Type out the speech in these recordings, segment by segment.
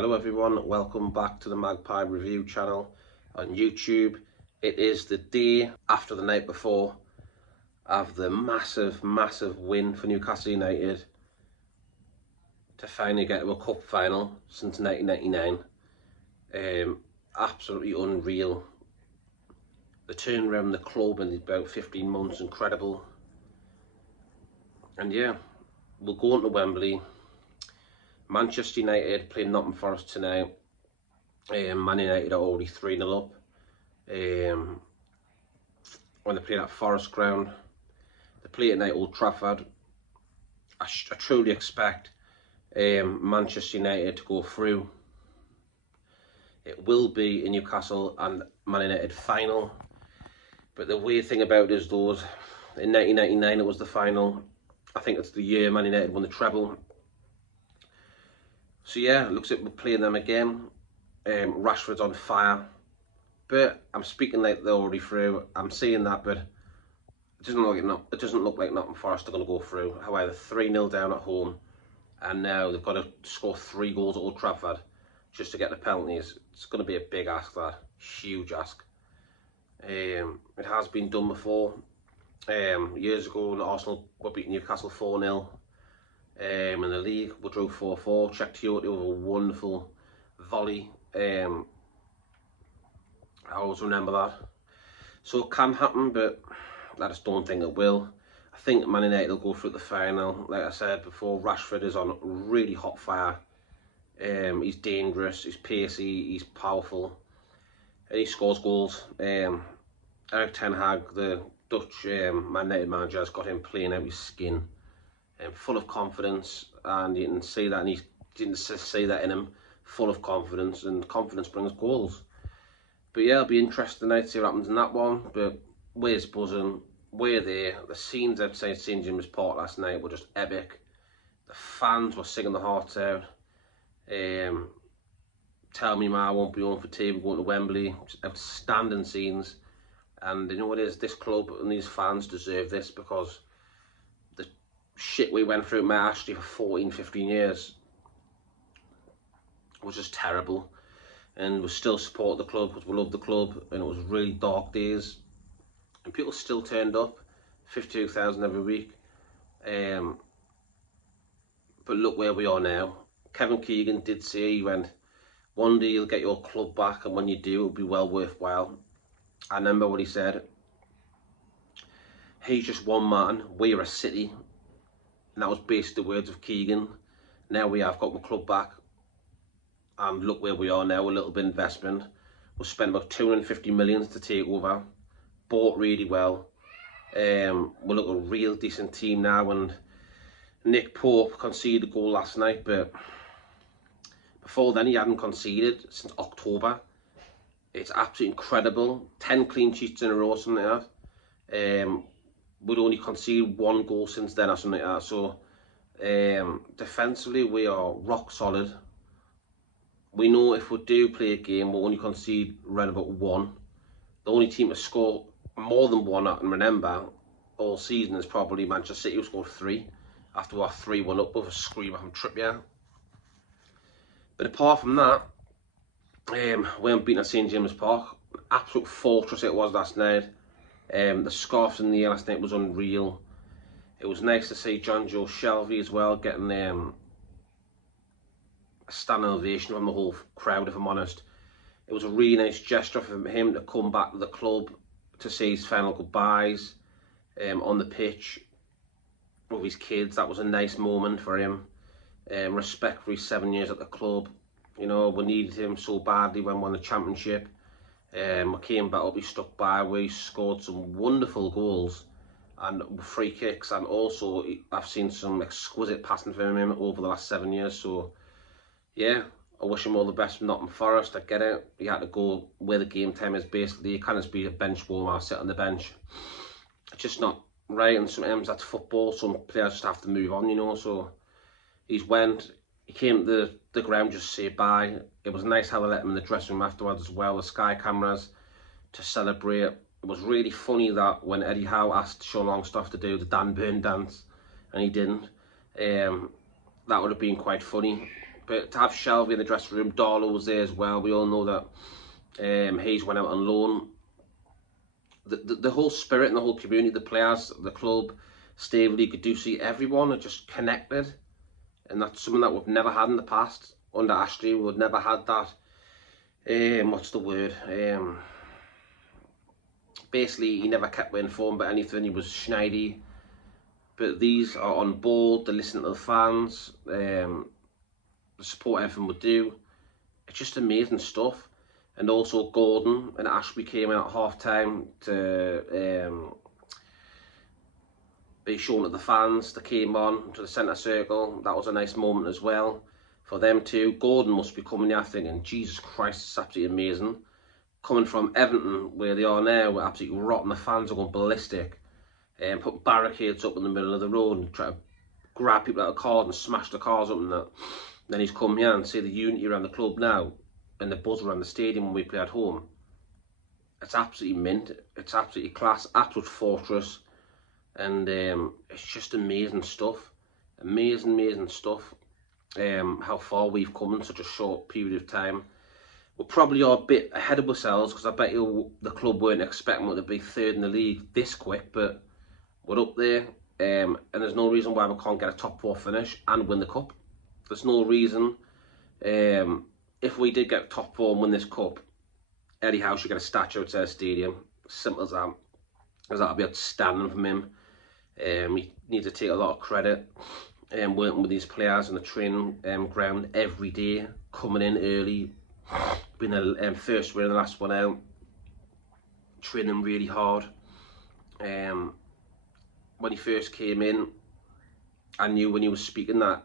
Hello everyone, welcome back to the Magpie Review channel on YouTube. It is the day after the night before of the massive win for Newcastle United to finally get to a cup final since 1999. Absolutely unreal. The turnaround in the club in about 15 months, incredible. And yeah, we'll go into Wembley. Manchester United playing Nottingham Forest tonight. Man United are already 3-0 up. When they play at Forest Ground, they play tonight at Old Trafford. I truly expect Manchester United to go through. It will be a Newcastle and Man United final. But the weird thing about it is, those in 1999 it was the final. I think it's the year Man United won the treble. So yeah, it looks like we're playing them again. Rashford's on fire, but I'm speaking like they're already through. I'm saying that, but it doesn't look like Nottingham Forest are going to go through. However, 3-0 down at home, and now they've got to score 3 goals at Old Trafford just to get the penalties. It's going to be a big ask, that huge ask. It has been done before. Years ago, when Arsenal were beating Newcastle 4-0. In the league, we drew 4-4. Check Toyota with a wonderful volley. I always remember that. So it can happen, but I just don't think it will. I think Man United will go through the final. Like I said before, Rashford is on really hot fire. He's dangerous, he's pacey, he's powerful, and he scores goals. Erik ten Hag, the Dutch Man United manager, has got him playing out his skin. Full of confidence, and you can see that, and he didn't see that in him. Full of confidence, and confidence brings goals. But yeah, it'll be interesting tonight to see what happens in that one. But we're buzzing, we're there. The scenes outside St James's Park last night were just epic. The fans were singing their hearts out. Tell me ma, I won't be home for tea, we're going to Wembley. Just outstanding scenes. And you know what it is, this club and these fans deserve this, because the shit we went through at Matt Ashley for 14-15 years was just terrible, and we still support the club because we love the club, and it was really dark days, and people still turned up, 52,000 every week. But look where we are now. Kevin Keegan did say, he went, one day you'll get your club back, and when you do, it'll be well worthwhile. I remember what he said. He's just one man, we're a city. And that was basically the words of Keegan. Now we have got the club back, and look where we are now. A little bit of investment. We'll spend about 250 million to take over. Bought really well. We'll look a real decent team now. And Nick Pope conceded a goal last night, but before then he hadn't conceded since October. It's absolutely incredible. 10 clean sheets in a row, something like that. We'd only conceded 1 goal since then, or something like that. So defensively, we are rock solid. We know if we do play a game, we'll only concede around about 1. The only team to score more than 1 I can remember all season is probably Manchester City, who scored 3 after we were 3-1 up with a screamer from Trippier. But apart from that, we haven't beaten at St James's Park. Absolute fortress it was last night. The scarves in the air last night was unreal. It was nice to see John Joe Shelby as well getting a standing ovation from the whole crowd, if I'm honest. It was a really nice gesture for him to come back to the club to say his final goodbyes on the pitch with his kids. That was a nice moment for him. Respect for his 7 years at the club. You know, we needed him so badly when we won the championship. We came back up, he stuck by, we scored some wonderful goals and free kicks, and also I've seen some exquisite passing from him over the last 7 years. So yeah, I wish him all the best from Nottingham Forest. I get it, he had to go where the game time is. Basically, you can't just be a bench warmer, sit on the bench. It's just not right, and sometimes that's football. Some players just have to move on, you know. So he came to the ground just to say bye. It was nice how they let him in the dressing room afterwards as well, the Sky cameras, to celebrate. It was really funny that when Eddie Howe asked Sean Longstaff to do the Dan Burn dance, and he didn't, that would have been quite funny. But to have Shelby in the dressing room, Darlow was there as well. We all know that Hayes went out on loan. The whole spirit and the whole community, the players, the club, Staveley, Gudusi, everyone are just connected. And that's something that we've never had in the past. Under Ashley, we've never had that. What's the word? Basically, he never kept me informed about anything. He was schneedy. But these are on board. They listen to the fans. They support everything we do. It's just amazing stuff. And also Gordon and Ashby came out at half-time to be shown to the fans. They came on to the centre circle. That was a nice moment as well for them too. Gordon must be coming here thinking, Jesus Christ, it's absolutely amazing. Coming from Everton, where they are now, we're absolutely rotten. The fans are going ballistic. Put barricades up in the middle of the road and try to grab people out of cars and smash the cars up and that. Then he's come here and see the unity around the club now and the buzz around the stadium when we play at home. It's absolutely mint. It's absolutely class, absolute fortress. And it's just amazing stuff. Amazing stuff. How far we've come in such a short period of time. We probably are a bit ahead of ourselves, because I bet you the club weren't expecting it to be third in the league this quick, but we're up there. And there's no reason why we can't get a top 4 finish and win the cup. There's no reason. If we did get top 4 and win this cup, Eddie Howe should get a statue outside the stadium. Simple as that. Because that'll be outstanding from him. He needs to take a lot of credit. Working with these players on the training ground every day, coming in early, being the first win, the last one out, training really hard. When he first came in, I knew when he was speaking that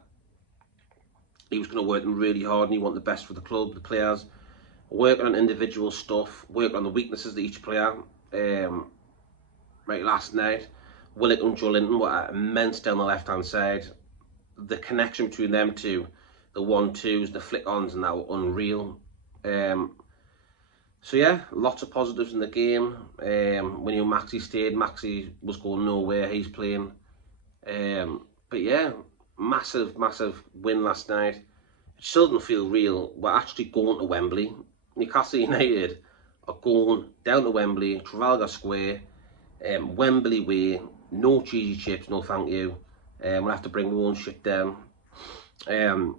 he was going to work them really hard and he wanted the best for the club, the players, working on individual stuff, work on the weaknesses of each player. Right, last night, Willock and Joe Linton were immense down the left-hand side. The connection between them two, the 1-2s, the flick-ons, and that were unreal. So yeah, lots of positives in the game. When you Maxi stayed, Maxi was going nowhere, he's playing. But yeah, massive win last night. It still doesn't feel real. We're actually going to Wembley. Newcastle United are going down to Wembley, Trafalgar Square, Wembley way, no cheesy chips, no thank you. We'll have to bring our own shit down. But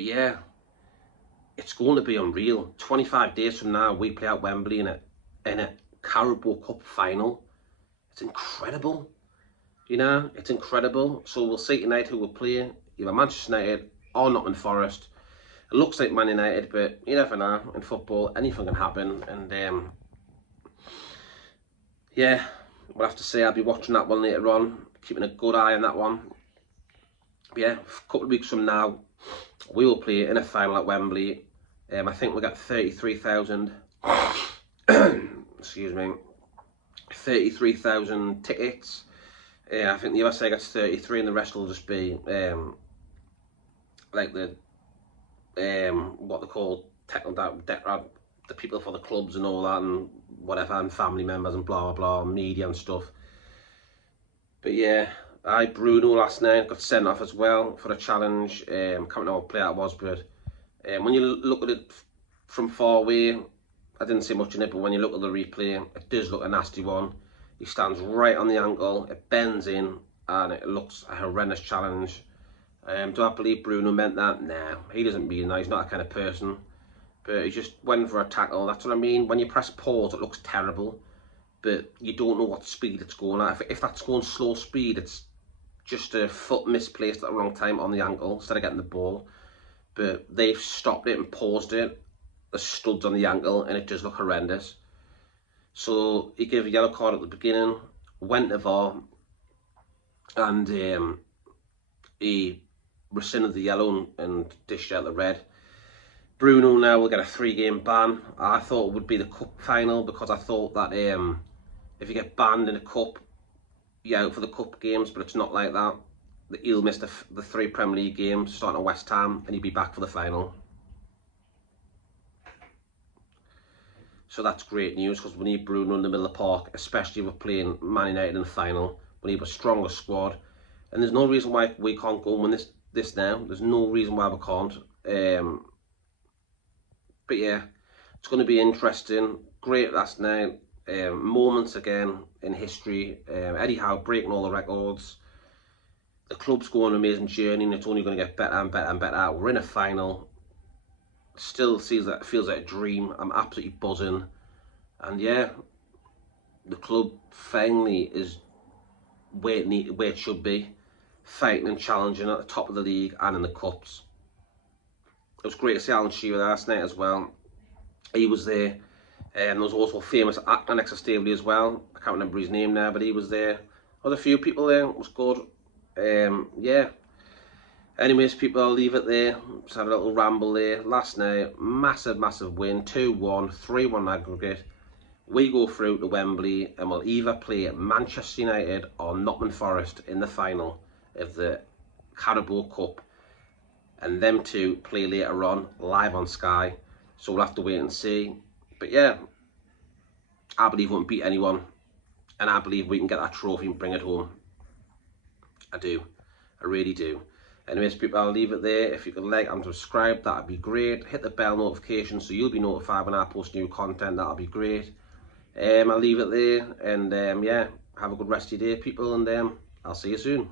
yeah, it's going to be unreal. 25 days from now, we play at Wembley in a Carabao Cup final. It's incredible. You know, it's incredible. So we'll see tonight who will play. Either Manchester United or Nottingham Forest. It looks like Man United, but you never know. In football, anything can happen. And yeah, we'll have to say I'll be watching that one later on, keeping a good eye on that one. But yeah, a couple of weeks from now, we will play in a final at Wembley. I think we got 33,000. Excuse me, 33,000 tickets. I think the USA gets 33, and the rest will just be like the what they call the people for the clubs and all that, and whatever, and family members and blah blah blah, media and stuff. But yeah, Bruno last night got sent off as well for a challenge. Can't remember what player it was, but when you look at it from far away, I didn't see much in it, but when you look at the replay, it does look a nasty one. He stands right on the ankle, it bends in, and it looks a horrendous challenge. Do I believe Bruno meant that? Nah, he doesn't mean that, he's not that kind of person. But he just went for a tackle, that's what I mean. When you press pause, it looks terrible, but you don't know what speed it's going at. If that's going slow speed, it's just a foot misplaced at the wrong time on the ankle instead of getting the ball. But they've stopped it and paused it, the studs on the ankle, and it does look horrendous. So he gave a yellow card at the beginning, went to VAR, and he rescinded the yellow and dished out the red. Bruno now will get a 3-game ban. I thought it would be the cup final, because I thought that if you get banned in a cup, you're out for the cup games, but it's not like that. He'll miss the 3 Premier League games starting at West Ham, and he'll be back for the final. So that's great news, because we need Bruno in the middle of the park, especially if we're playing Man United in the final. We need a stronger squad, and there's no reason why we can't go and win this now. There's no reason why we can't. But yeah, it's going to be interesting. Great last night. Moments again in history. Eddie Howe breaking all the records. The club's going on an amazing journey, and it's only going to get better and better and better. We're in a final. Still feels like a dream. I'm absolutely buzzing. And yeah, the club finally is where it should be, fighting and challenging at the top of the league and in the cups. It was great to see Alan Shearer last night as well. He was there. And there was also a famous actor next to Stavely as well. I can't remember his name now, but he was there. There was a few people there. It was good. Yeah. Anyways, people, I'll leave it there. Just had a little ramble there. Last night, massive win. 2-1, 3-1 aggregate. We go through to Wembley and we'll either play Manchester United or Nottingham Forest in the final of the Carabao Cup. And them two play later on, live on Sky. So we'll have to wait and see. But yeah, I believe we won't beat anyone. And I believe we can get that trophy and bring it home. I do. I really do. Anyways, people, I'll leave it there. If you could like and subscribe, that'd be great. Hit the bell notification so you'll be notified when I post new content. That'll be great. I'll leave it there. And yeah, have a good rest of your day, people. And I'll see you soon.